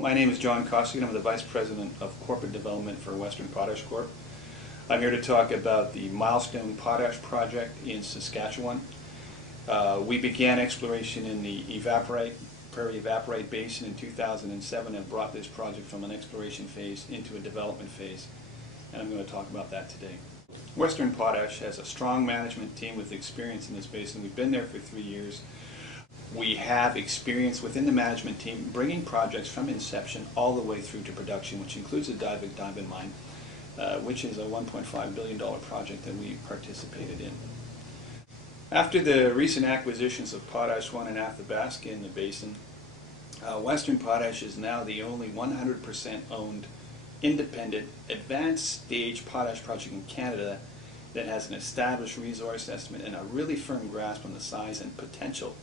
my name is John Costigan. I'm the Vice President of Corporate Development for Western Potash Corp. I'm here to talk about the Milestone Potash project in Saskatchewan. We began exploration in the Prairie Evaporite Basin in 2007 and brought this project from an exploration phase into a development phase, and I'm going to talk about that today. Western Potash has a strong management team with experience in this basin. We've been there for 3 years. We have experience within the management team bringing projects from inception all the way through to production, which includes the Diavik Diamond Mine, which is a $1.5 billion project that we participated in. After the recent acquisitions of Potash 1 and Athabasca in the basin, Western Potash is now the only 100% owned independent advanced stage potash project in Canada that has an established resource estimate and a really firm grasp on the size and potential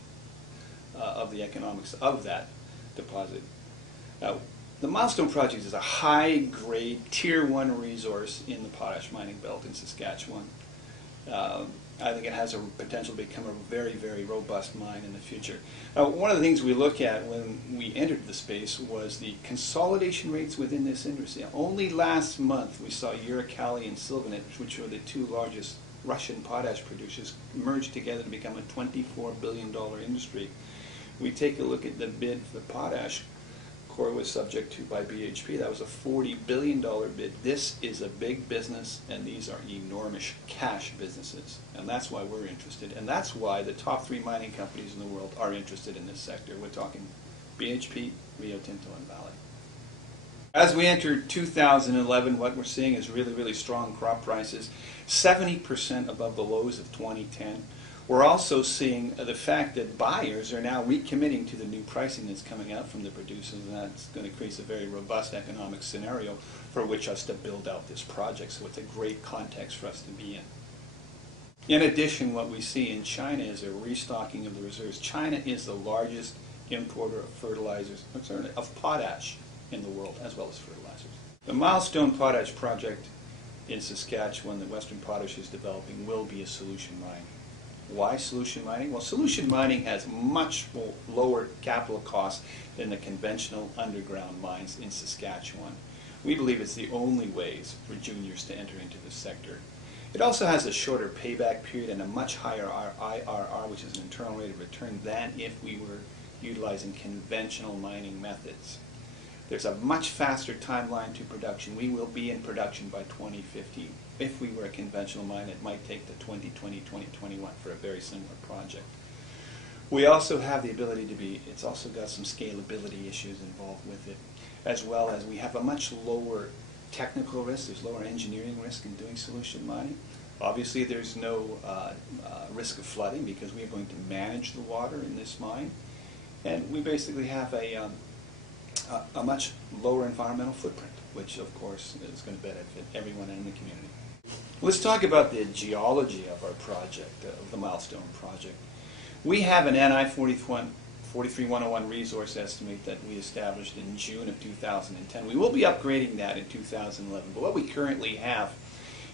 of the economics of that deposit. The Milestone project is a high-grade Tier 1 resource in the potash mining belt in Saskatchewan. I think it has a potential to become a very, very robust mine in the future. One of the things we look at when we entered the space was the consolidation rates within this industry. Only last month we saw Uralkali and Sylvanite, which are the two largest Russian potash producers, merge together to become a $24 billion industry. We take a look at the bid for the Potash Corp was subject to by BHP. That was a $40 billion bid. This is a big business, and these are enormous cash businesses. And that's why we're interested. And that's why the top 3 mining companies in the world are interested in this sector. We're talking BHP, Rio Tinto, and Vale. As we enter 2011, what we're seeing is really, really strong crop prices, 70% above the lows of 2010. We're also seeing the fact that buyers are now recommitting to the new pricing that's coming out from the producers, and that's going to create a very robust economic scenario for which us to build out this project. So it's a great context for us to be in. In addition, what we see in China is a restocking of the reserves. China is the largest importer of fertilizers, of potash in the world, as well as fertilizers. The Milestone Potash project in Saskatchewan that Western Potash is developing will be a solution mine. Why solution mining? Well, solution mining has much lower capital costs than the conventional underground mines in Saskatchewan. We believe it's the only ways for juniors to enter into this sector. It also has a shorter payback period and a much higher IRR, which is an internal rate of return, than if we were utilizing conventional mining methods. There's a much faster timeline to production. We will be in production by 2015. If we were a conventional mine, it might take to 2020, 2021 for a very similar project. We also have the ability to be, it's also got some scalability issues involved with it, as well as we have a much lower technical risk. There's lower engineering risk in doing solution mining. Obviously, there's no risk of flooding because we are going to manage the water in this mine. And we basically have a much lower environmental footprint, which of course is going to benefit everyone in the community. Let's talk about the geology of our project, of the Milestone project. We have an NI 43101 resource estimate that we established in June of 2010. We will be upgrading that in 2011, but what we currently have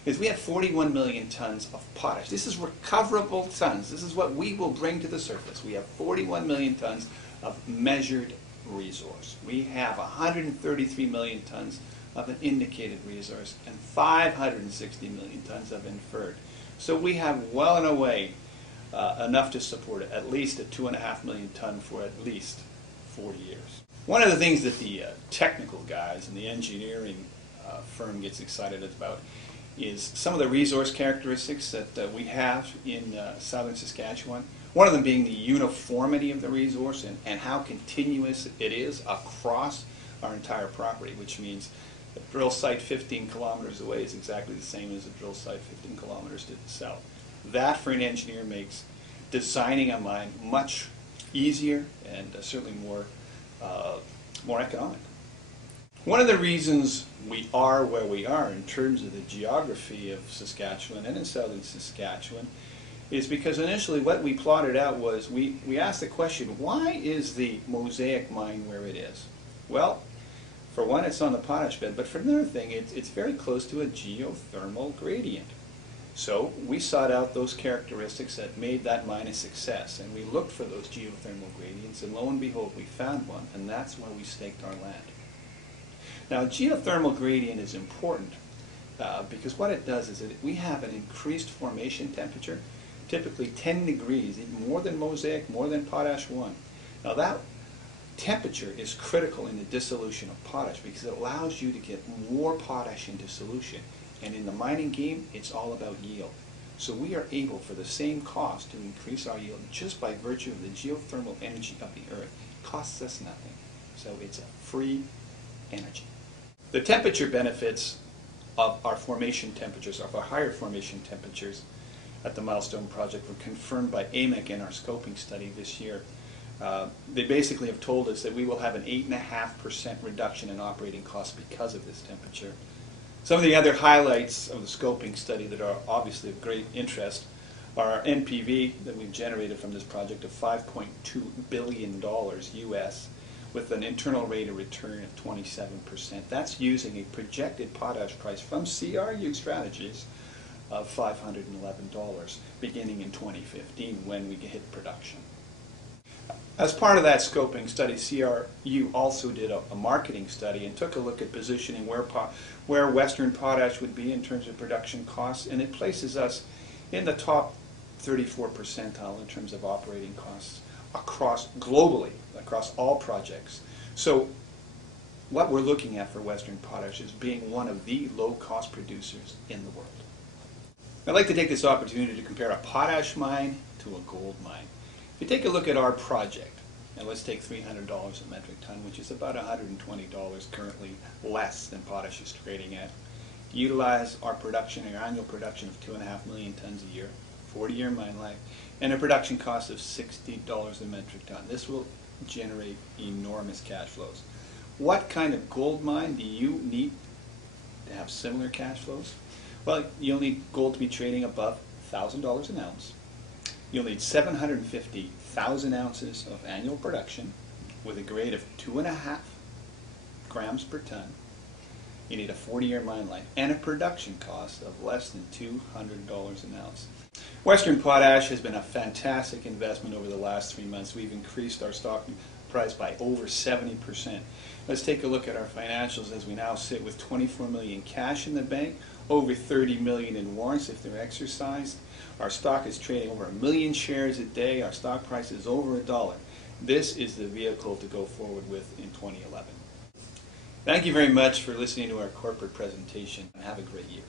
is we have 41 million tons of potash. This is recoverable tons. This is what we will bring to the surface. We have 41 million tons of measured resource. We have 133 million tons of an indicated resource and 560 million tons of inferred. So we have well and away enough to support at least a 2.5 million ton for at least 40 years. One of the things that the technical guys and the engineering firm gets excited about is some of the resource characteristics that we have in southern Saskatchewan. One of them being the uniformity of the resource and how continuous it is across our entire property, which means the drill site 15 kilometers away is exactly the same as a drill site 15 kilometers to the south. That, for an engineer, makes designing a mine much easier and certainly more economic. One of the reasons we are where we are in terms of the geography of Saskatchewan and in southern Saskatchewan is because initially what we plotted out was we asked the question, why is the Mosaic mine where it is? Well, for one, it's on the potash bed, but for another thing, it's very close to a geothermal gradient. So we sought out those characteristics that made that mine a success, and we looked for those geothermal gradients, and lo and behold, we found one, and that's why we staked our land. Now, geothermal gradient is important because what it does is that we have an increased formation temperature, typically 10 degrees, even more than mosaic, more than potash 1. Now that temperature is critical in the dissolution of potash because it allows you to get more potash into solution. And in the mining game, it's all about yield. So we are able, for the same cost, to increase our yield just by virtue of the geothermal energy of the earth. It costs us nothing. So it's a free energy. The temperature benefits of our formation temperatures, of our higher formation temperatures at the Milestone project, were confirmed by AMEC in our scoping study this year. They basically have told us that we will have an 8.5% reduction in operating costs because of this temperature. Some of the other highlights of the scoping study that are obviously of great interest are our NPV that we've generated from this project of $5.2 billion US, with an internal rate of return of 27%. That's using a projected potash price from CRU Strategies of $511 beginning in 2015 when we hit production. As part of that scoping study, CRU also did a marketing study and took a look at positioning where Western potash would be in terms of production costs, and it places us in the top 34 percentile in terms of operating costs globally, across all projects. So what we're looking at for Western potash is being one of the low-cost producers in the world. I'd like to take this opportunity to compare a potash mine to a gold mine. If you take a look at our project, and let's take $300 a metric ton, which is about $120 currently less than potash is trading at. Utilize our production, our annual production of 2.5 million tons a year, 40-year mine life, and a production cost of $60 a metric ton. This will generate enormous cash flows. What kind of gold mine do you need to have similar cash flows? Well, you'll need gold to be trading above $1,000 an ounce. You'll need 750,000 ounces of annual production with a grade of 2.5 grams per ton. You need a 40-year mine life and a production cost of less than $200 an ounce. Western Potash has been a fantastic investment over the last 3 months. We've increased our stock price by over 70%. Let's take a look at our financials as we now sit with $24 million cash in the bank, over $30 million in warrants if they're exercised. Our stock is trading over 1 million shares a day. Our stock price is over $1. This is the vehicle to go forward with in 2011. Thank you very much for listening to our corporate presentation, and have a great year.